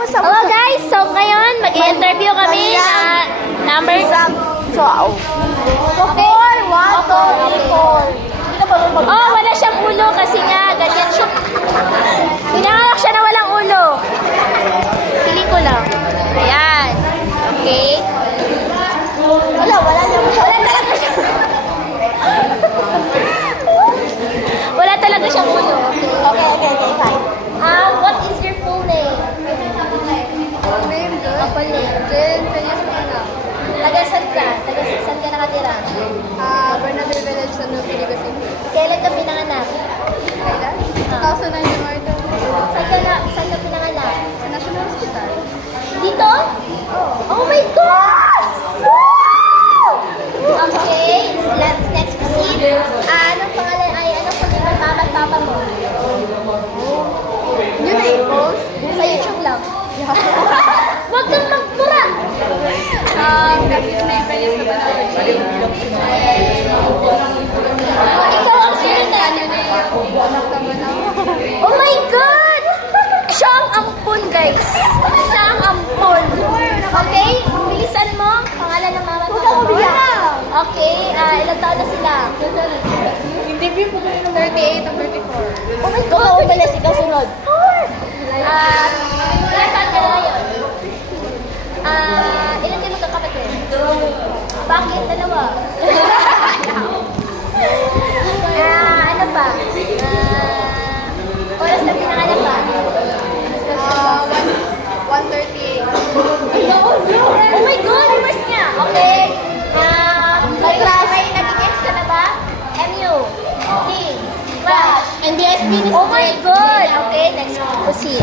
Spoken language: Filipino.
mo sa Hello guys, so ngayon mag-interview kami na number So, 4, 1, 2, 3, 4. Oh, wala siyang ulo kasi nga ganyan siya. Pinanganak siya na walang ulo. Piling ko lang. Ayan. Okay. Wala naman siya. Wala talaga siya. Wala talaga siyang ulo. Okay, fine. What is your full name? Name, Couple name. Jen Peñasana. Taga-san ka? Taga-san ka nakatira? Bernabé Village sa Nupiligo City. Kailan ka pinanganak? Kailan? 2009 January. Saan ka pinanganak? Sa National Hospital. Dito? Oh my God! Wow! Okay, let's next proceed. Anong pangalan ay anong pangalan ng mama at papa mo? Yun na i-post? Sa YouTube lang. Huwag kang magpura! Kapit na yung Peñas sa Banawe. Ikaw ang sinunod. Oh my God! Siya ang ampon, guys. Siya ang ampon. Okay? Bilisan mo. Pangalan ng mama at papa mo. Okay, ilang taon na sila? Interview po kami ng 38 at 34. Oh my God! umalis, ikaw sunod. Ilan taon ka na ngayon? Ilan kayo magkakapatid? Bakit? Dalawa. Ano pa? Oras na pinangalan pa? 138. Oh my God! Reverse niya! Okay. May naging extra na ba? MU. T. Crash. NBSP Oh my God! Okay, next proceed.